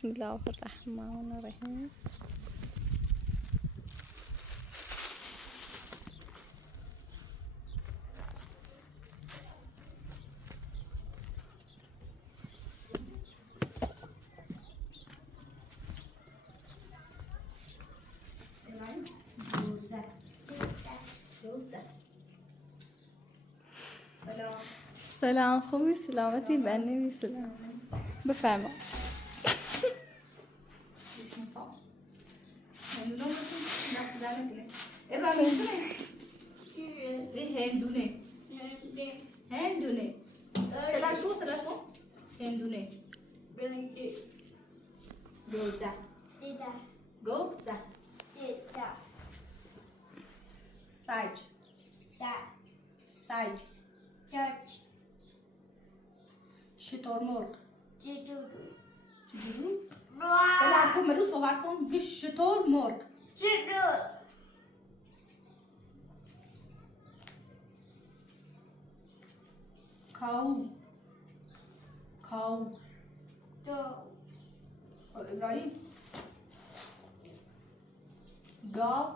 بسم الله الرحمن الرحیم. سلام، خوبی؟ سلامتی؟ بنی سلام. بفرما. هندونه سلاش کو هندونه گوزه سج شتر مرغ چجوری؟ سلام کن مرو صحبت کن گه شتر مرغ کاو ابراهیم گاو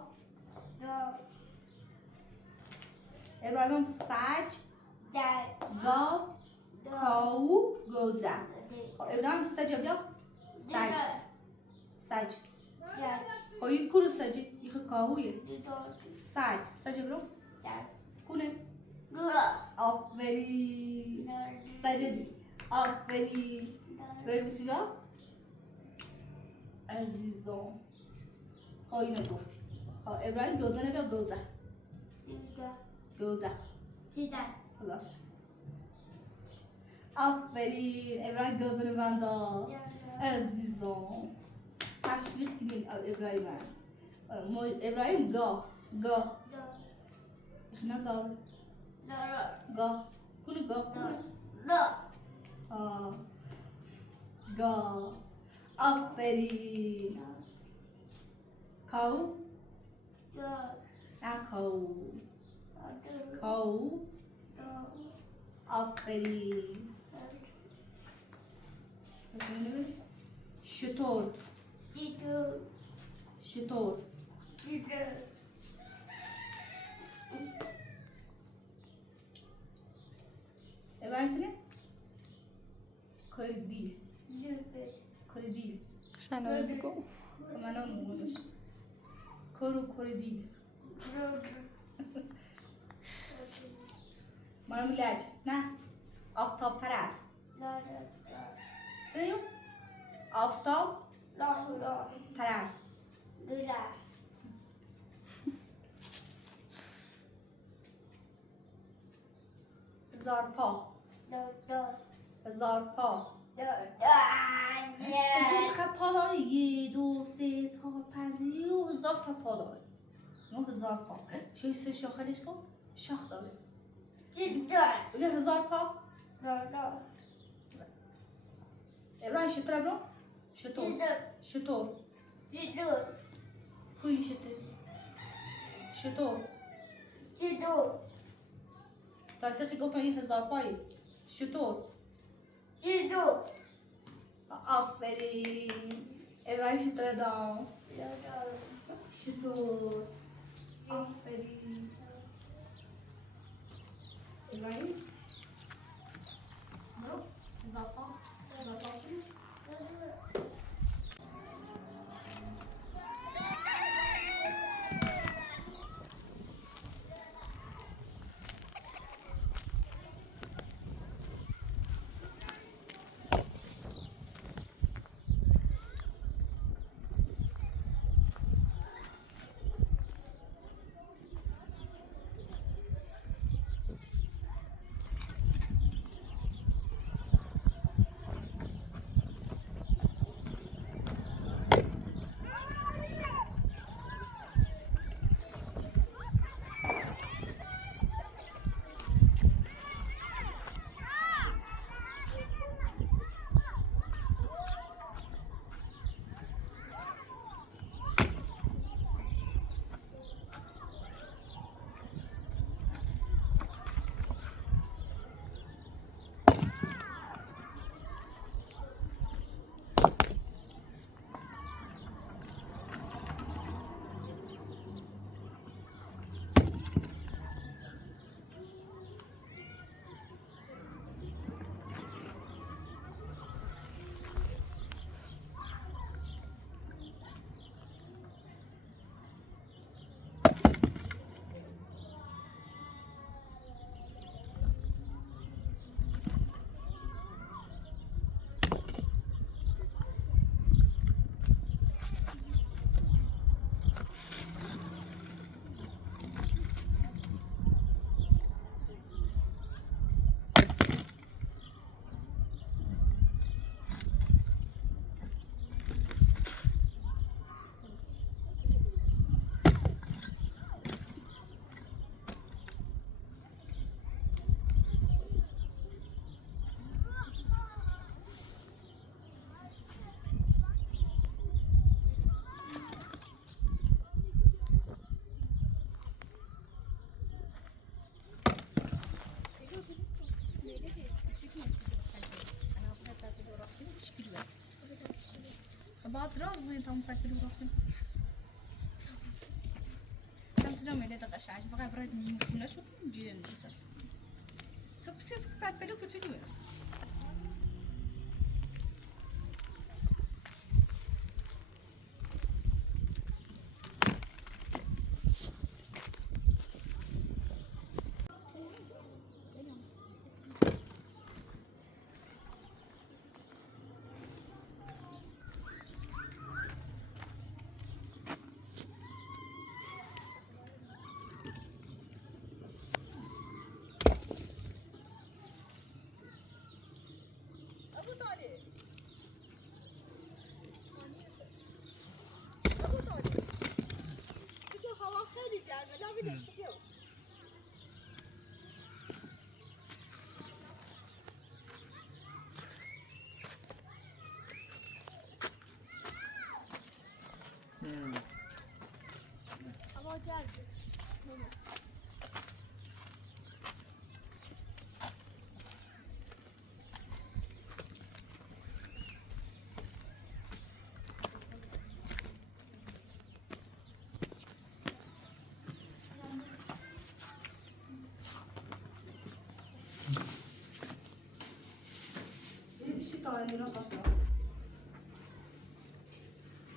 ابراهیم سج گاو کاو گوزه ابراهیم سج بیا سج خواهی کورو سجی یخ کاویه سج برو کونه آفرین سجدی آفرین ببیسی بیا عزیزم خواهی نگفتی ابراهیم گوزه نبیا گوزه خلاص آفرین ابراهیم گوزه نبندا عزیزم تشویق کنین ابراهیم ابراهیم گا اخنا گا کنه گا آفرین کاو نه کاو آفرین شتر ابراهیم کردیل شنو بگو. من اون مونوش کردیل من میلاد نه آفتاب پرست چیو آفتاب پرست زارپا سپوت خط پا داره 1 2 3 4 5 و 1000 تا پا داره 9000 پا شوی سه شاخلش کن شاخ داره بگه 1000 پا ابراهیم شتر برو شتر کوی شتر تایسه خی گفتن 1000 پایی شتر آفرین ابراهیم شتر دام شتر آفرین ابراهیم برو 1000 پا راست کنی چی کلیه بعد راست بودین تمام پکری راست کنی tam sıra mı dedi kaşar bak abra mutlu şu ciğer neyse şu hepsi pat pelu küçülüyor هوا جرده bir şey daha indirin başka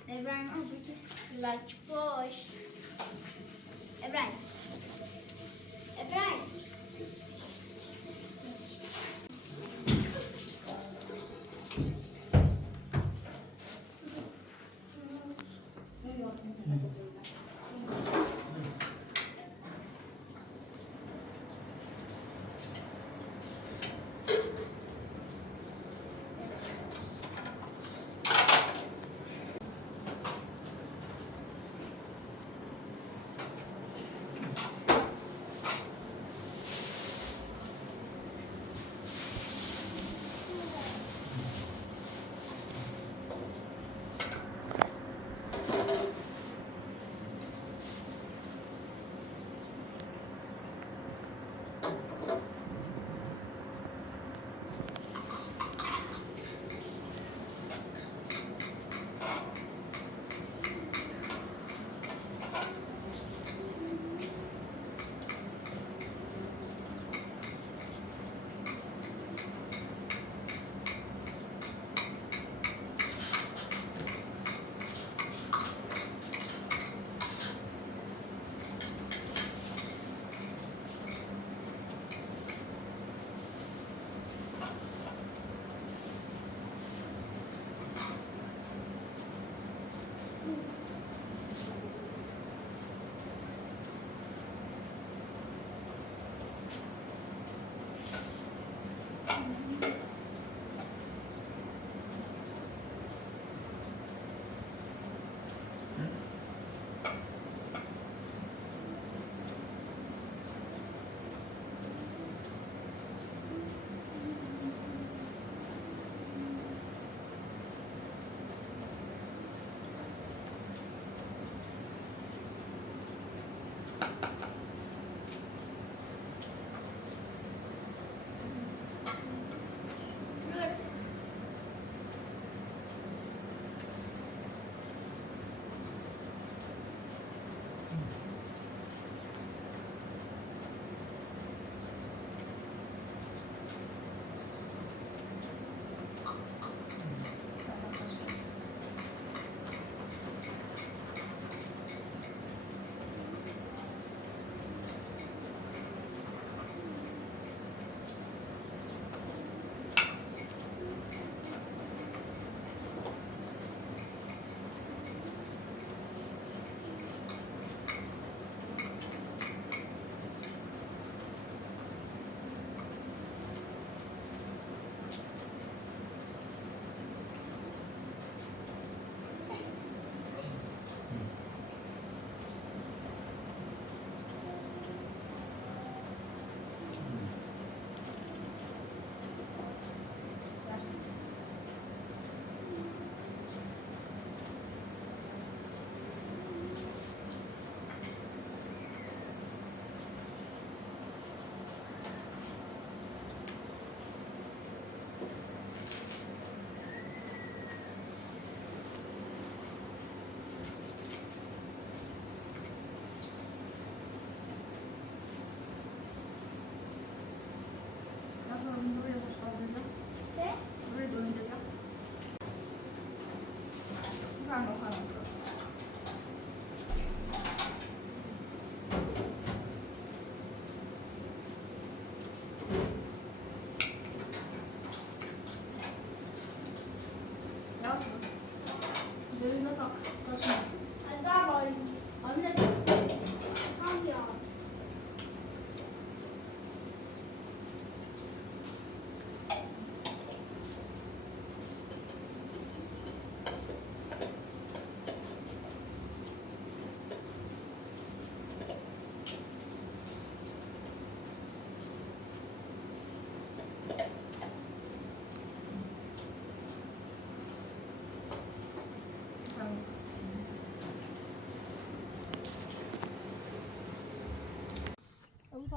İbrahim abi laç boş. İbrahim. İbrahim.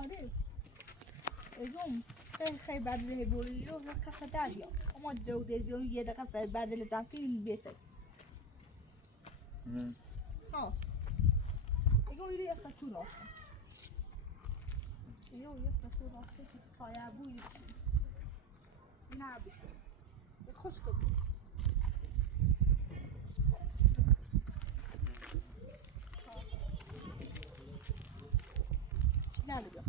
خاله ایگم خیلی بعد له بولیو و کف دریا اما دو دیگه یه دقیقه بعد له زمین بیته ها ایگم ایلی اصلا تو راسته ایگم یه تو راسته که سایه بویی چی نه بیشه خوش کنی چی نداره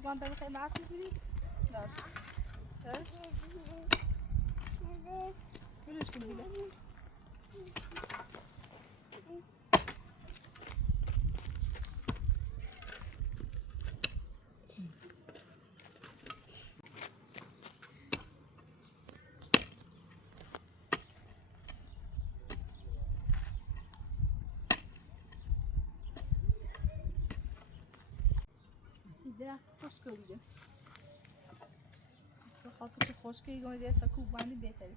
مزگان داری خیلی معرفی بیدی؟ داشت داشت؟ بلوش کن بیده درخت خشک بوده به خاطر که خشکه ایگان دیگه کوب بندی بهتره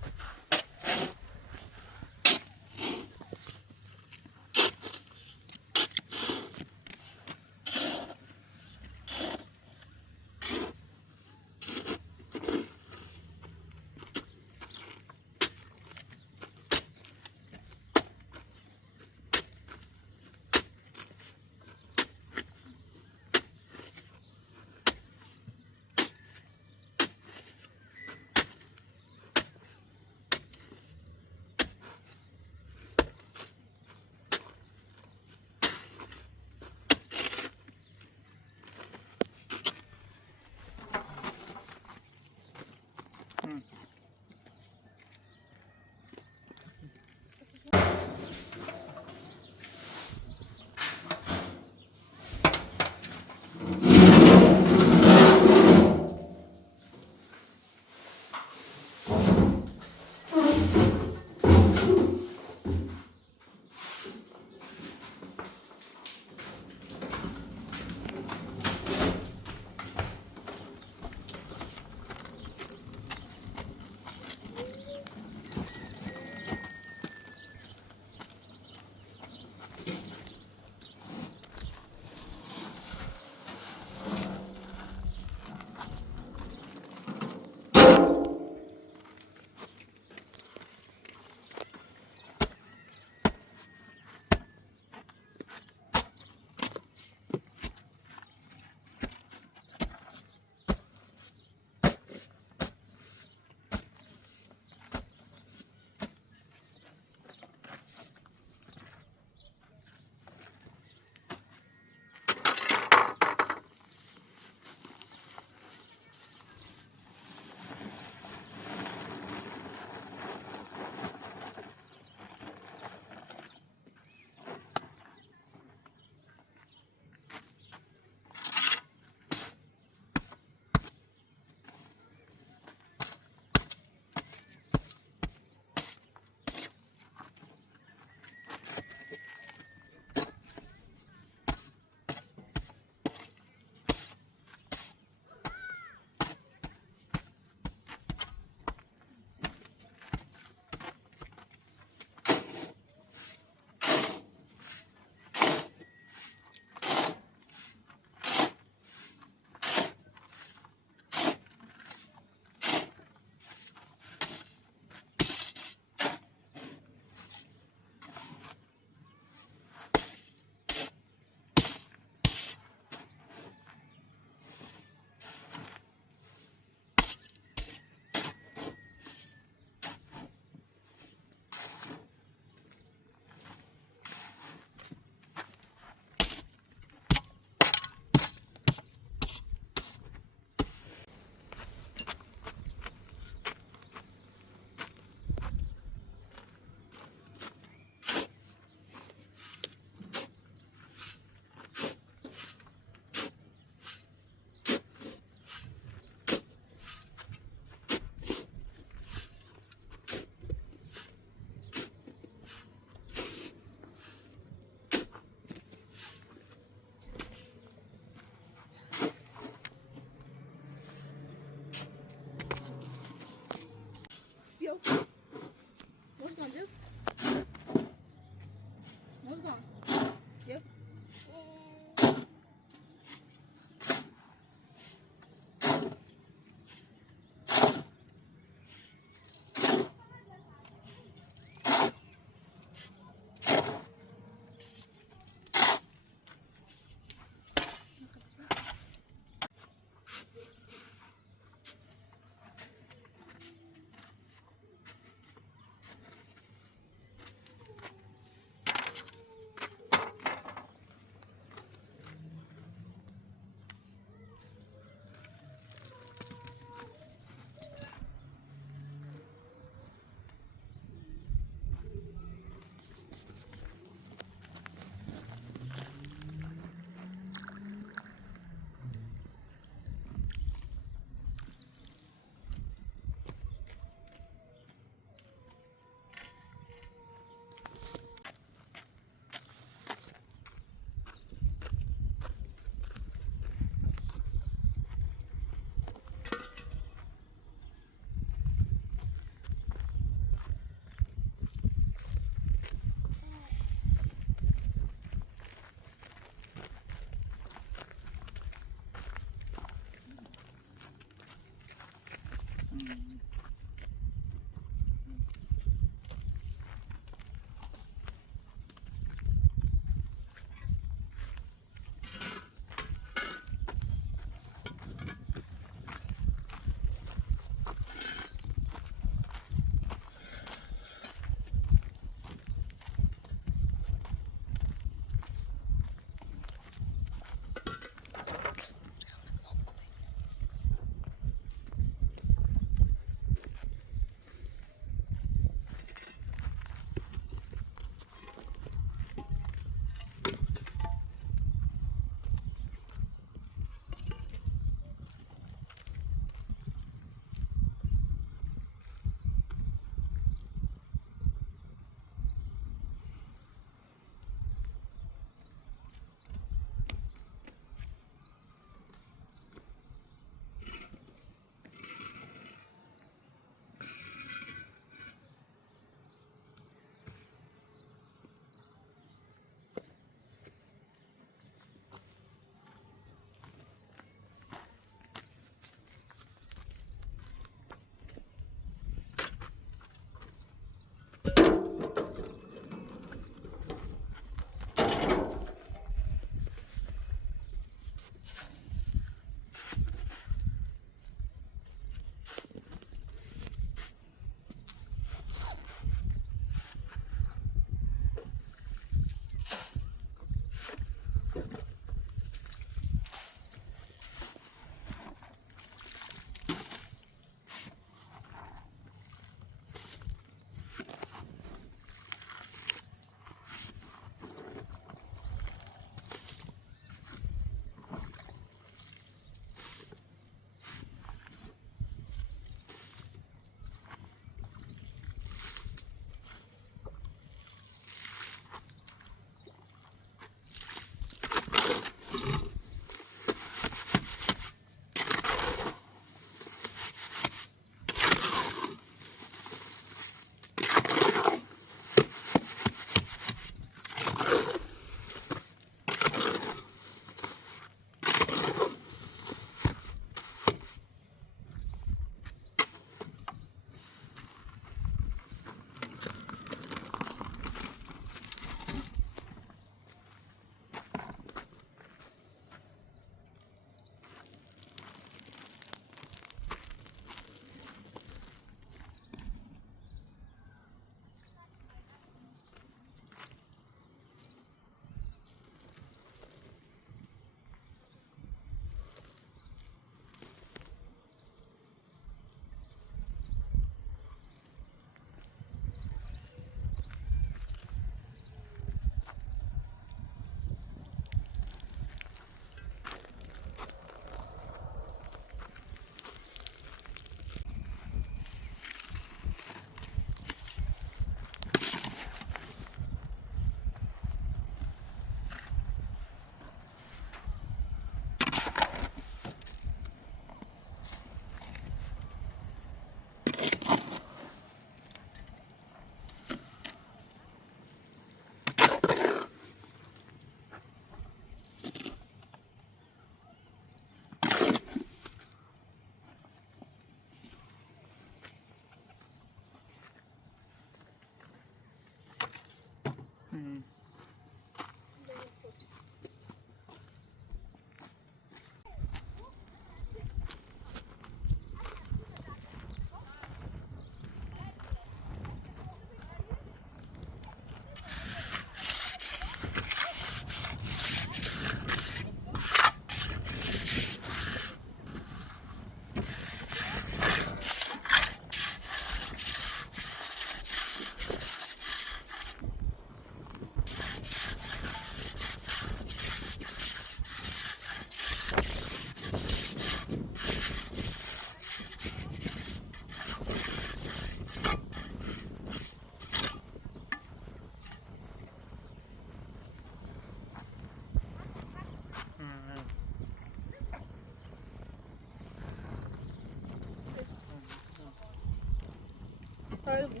Horrible.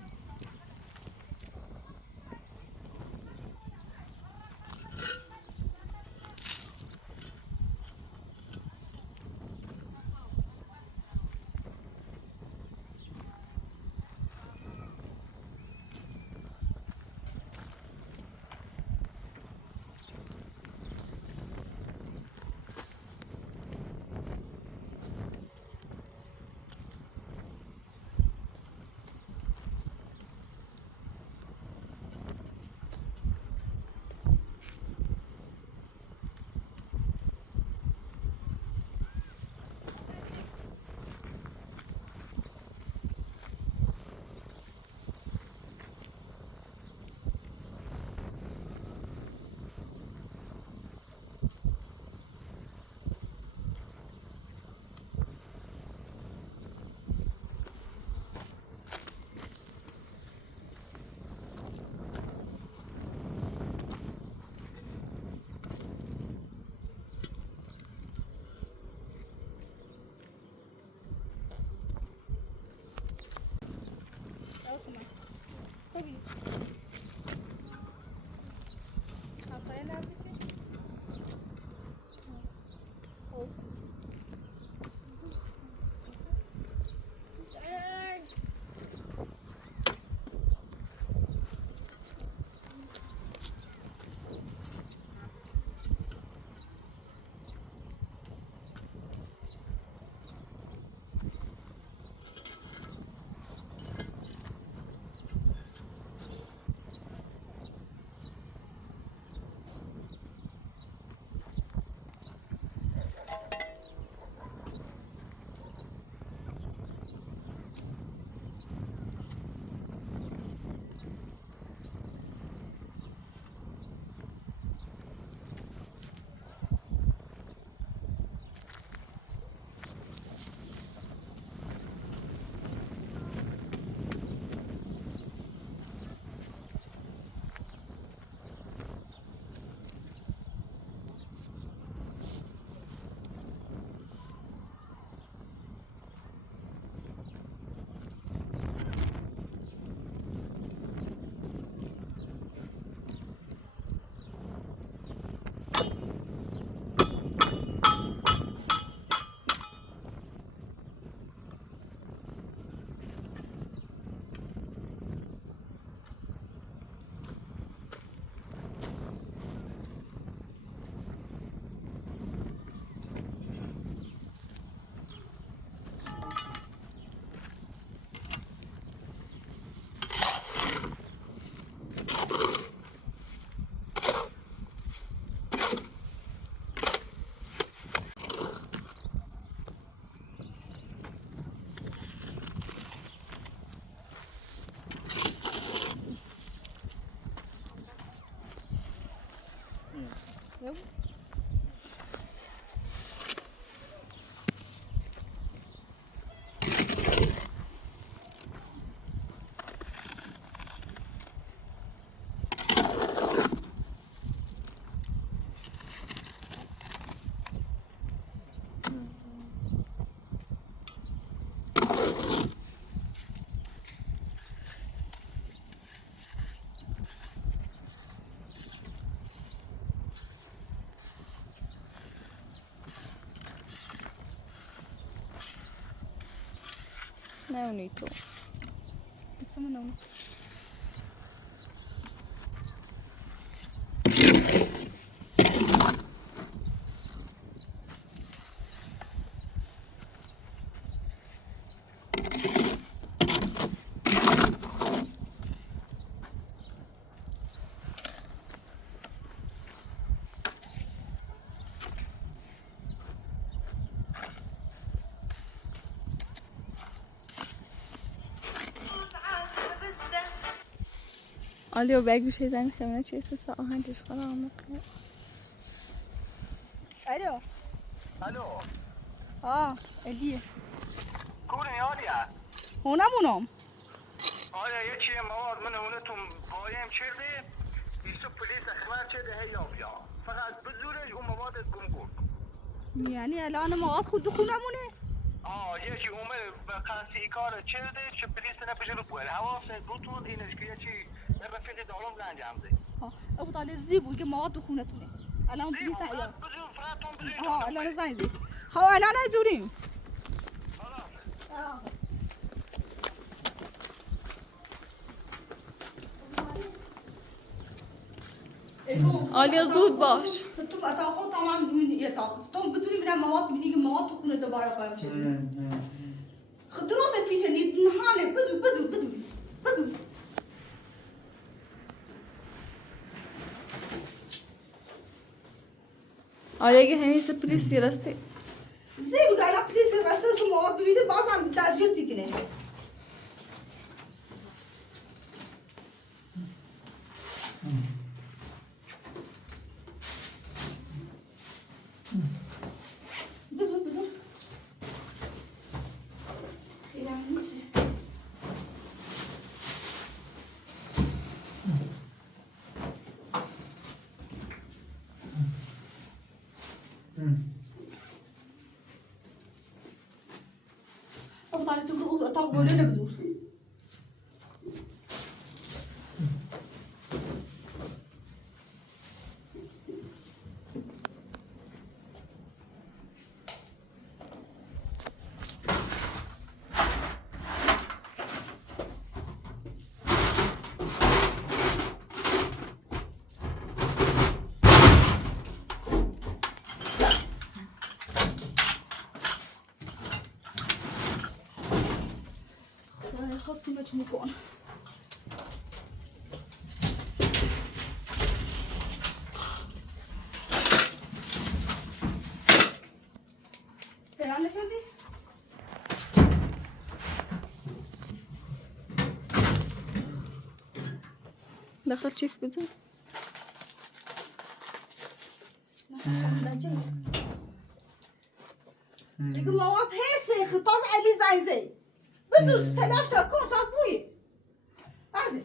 نه اونی تو بسمونه اون آلیا بگو شیدن خیمه چه سه آهنگش خدا آمد الو الو الیه کونه آلیا هونمونم آلیا یکی مواد من هونتون بایم چرده ایسو پلیس اخبار چرده هی بیا فقط بزورش اون مواد گم یعنی الان مواد خود خونمونه یکی اومد به قصی کار چرده چه پلیس نبجه بوده حواسه بطول اینش که یکی رفیق دارم لنجام ده ابو طالب زیبو که مواد خونتونه الان پلیس عیار بزور فراتون بزور الان زنگ زی خب الان نجوریم آلیا زود باش تو اتاق تمام میبینی اتاق تو بزوری میرم مواد میبینی که مواد تو خونه دوباره قایم شده خب درست پیش نید نهانه بزور آلیا اگه همین سه پلیسی راستی زیبو که الان پلیس رسته تو مواد ببینه بازم درجیر تیکنه بزور خیلی هم نیست ابو طالب تو اتاق بوله نبزور خب تیمش میکن فلان نشدی؟ داخل چیف بزن دیگه مواد هسته خطاز علی زنزه بدون تلاش کن شاد بوی برده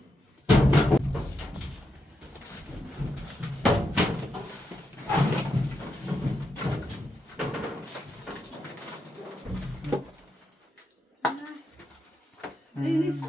این نیست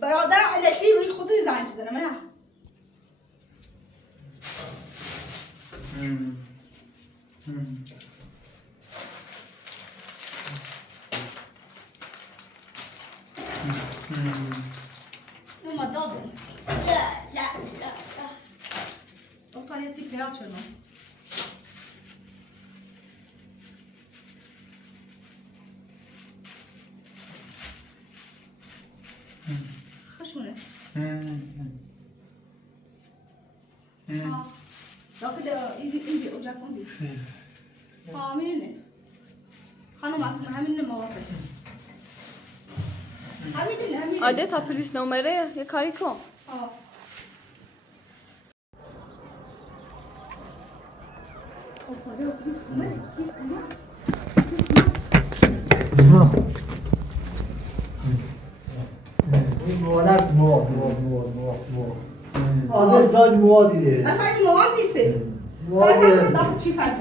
برادر علچی روی خودی زنگ زنه منه نوما داده لا اوقاليتي بياض شنو خشونه لكن إندي أوجاكم دي مين خانم اسمها همین مواقع همین آده تا پلیس نمره یه کاری کن آره پلیس نمره این موادت مواد آدرس داد موادیه اصلا این مواد نیسته مواد فرق داخل چی فرق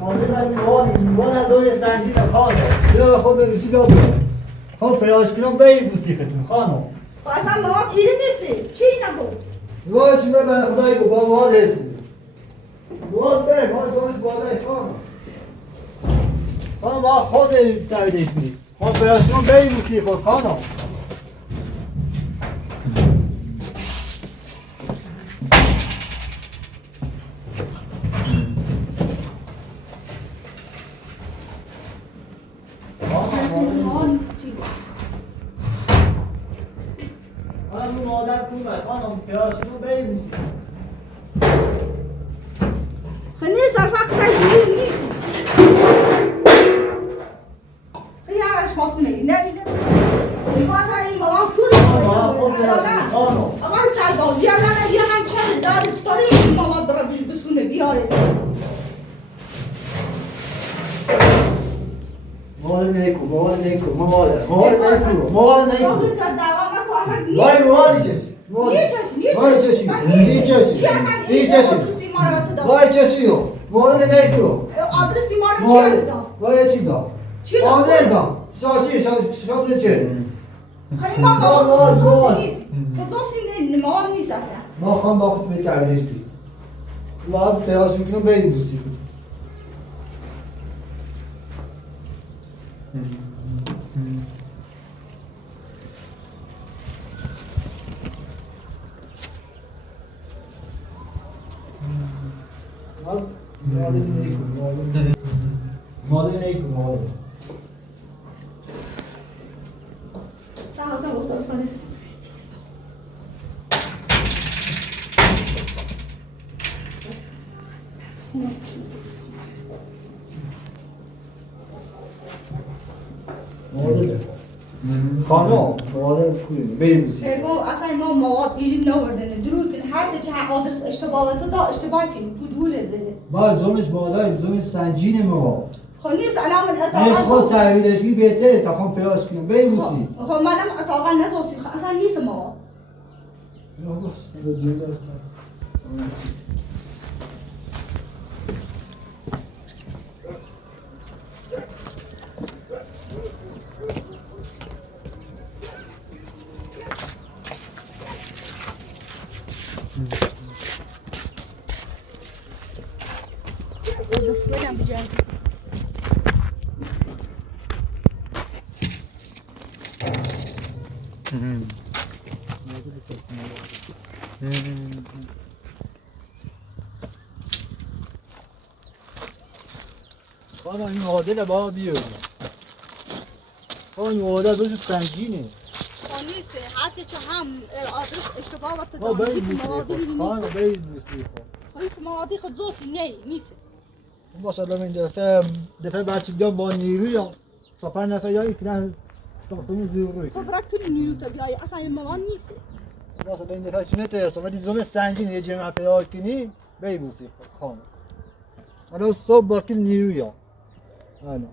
آدرس داد مواد از روی سنجین خانم بیا خود بروسی بیا بیا خب پیاش کنم بایی بوسی خدتون خانم اصلا مواد اینه نیسته چی نگو وای چی من خدایی گو با مواد هستی مواد بره مواد دومش بالای خانم خانم ما خود تاییدش میدیم خب پیاش کنم بایی بوسی خود خانم مواد نیست چی خانم مادر کومه خانم پیاش کنم بایی بوسی خیلی نیست اصلا خیلی نیست خیلی اشخاص نمیده میگه اصلا این مواد خانم آقا سربازی الان اگه هم چند داره ستاره این مواد را بسونه بیاره مواد نیکو مواد شاگرد در دوام نکو اصلا نیست وای موادی چشی آدرسی ما را تو داد وای چشیو مواد نیکو آدرسی ما را چی داد وای چی داد چی داد آدرس داد شاچی شاطر چه خیلی ما مواد خودوسی نیست خودوسی مواد نیست اصلا ما خواهم با خود میتعویلش بید و هم پیاش میکنم بگی دوستی بود مادر نیکو اصلا گفتم کنیست مادر خانم مادر کوی بگی دوستی بگو اصلا ما مواد گیریم نوردنه درو کنه هر چه آدرس اشتباه دا اشتباه کنی تو دوله زده ما زمش بالای زمش سنجین ما خب نیست الان من این خود اطاقا تحویلش بی بهتره تا خواهم پیاش کنم بگی دوستی خب منم اطاقا نزوسی اصلا نیست مواد برم بجرد خانم این عادل با بیار خانم این عادل دوش سنگینه نیست هر چه هم آدرس اشتباه وقت ها داره برید موادی موسیقی خانم نیست برید موسیقی خیلی موادی خود زوسی نیست ماشاءالله این دفعه بچه بیان با نیروی یا تا 5 نفر یا یک نه ساختمون زیر روی خب برای تو نیرو تا بیایی اصلا این مواد نیست ماشاءالله این دفعه چونه ترسم ولی زوم سنگین یه جمعه پیدا کنی بری موسیقی خانم الان صبح با کل نیروی ها الان